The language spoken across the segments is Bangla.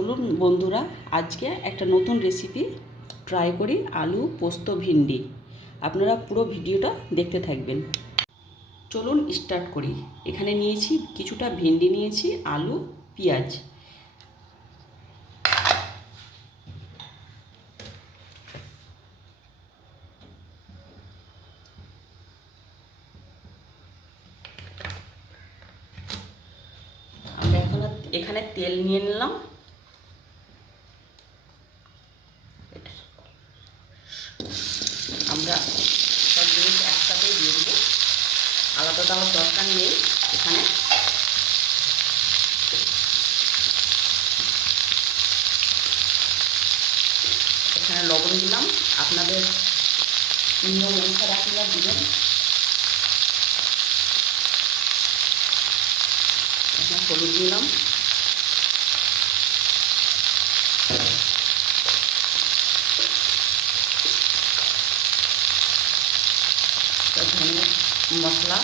চলুন বন্ধুরা, আজকে একটা নতুন রেসিপি ট্রাই করি, আলু পোস্ত ভিন্ডি। আপনারা পুরো ভিডিওটা দেখতে থাকবেন। চলুন স্টার্ট করি। এখানে নিয়েছি কিছুটা ভিন্ডি, নিয়েছি আলু, পেঁয়াজ। আমরা এখানে তেল নিয়ে নিলাম। আমরা সব জিনিস একসাথেই দিয়ে দেবো, আলাদা দেওয়ার দরকার নেই। এখানে লবণ দিলাম, আপনাদের নিয়ম অনুসারে আপনারা দিবেন। এখানে হলুদ দিলাম, ধনে মশলা,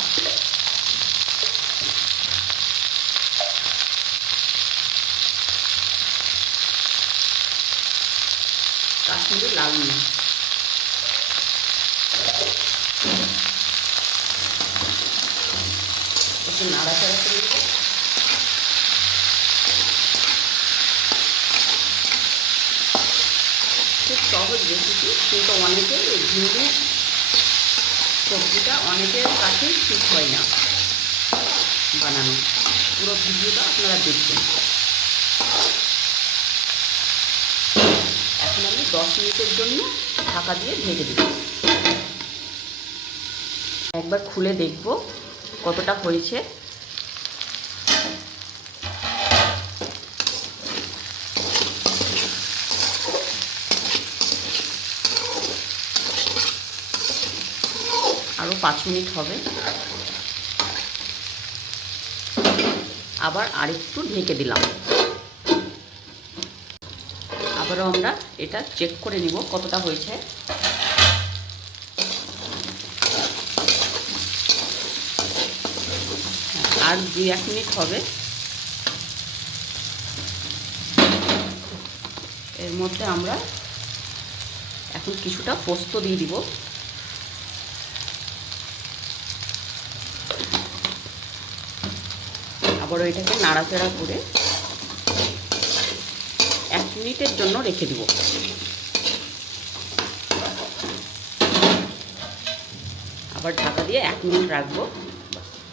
কাশ্মীরি লাল মির্চ, একটু নাড়াচাড়া করে দেবো। খুব সহজ রেসিপি, কিন্তু অনেকের এই ভিন্ডি সবজিটা অনেকের কাছে ঠিক হয় না বানানো। পুরো ভিডিওটা আপনারা দেখবেন। এখন আমি 10 মিনিটের জন্য ঢাকা দিয়ে ঢেকে দেব। একবার খুলে দেখব কতটা হয়েছে। আরও 5 মিনিট হবে, আবার আরেকটু ঢেকে দিলাম। আবারও আমরা এটা চেক করে নিব কতটা হয়েছে। আর 2-1 মিনিট হবে। এর মধ্যে আমরা এখন কিছুটা পোস্ত দিয়ে দিব। আবারও এটাকে নাড়াচাড়া করে 1 মিনিটের জন্য রেখে দিব। আবার ঢাকা দিয়ে 1 মিনিট রাখবো।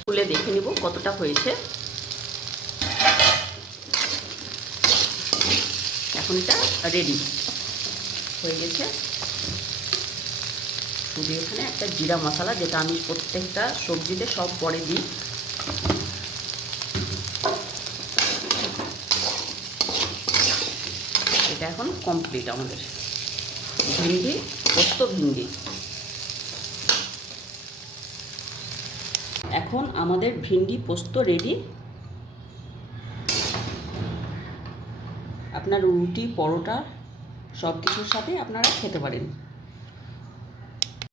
খুলে দেখে নিব কতটা হয়েছে। এখন এটা রেডি হয়ে গেছে। শুধু এখানে একটা জিরা মশলা, যেটা আমি প্রত্যেকটা সবজিতে সব পরে দিই। এটা এখন কমপ্লিট আমাদের ভিন্ডি পোস্ত ভিন্ডি। এখন আমাদের ভিন্ডি পোস্ত রেডি। আপনার রুটি, পরোটা সব কিছুর সাথে আপনারা খেতে পারেন।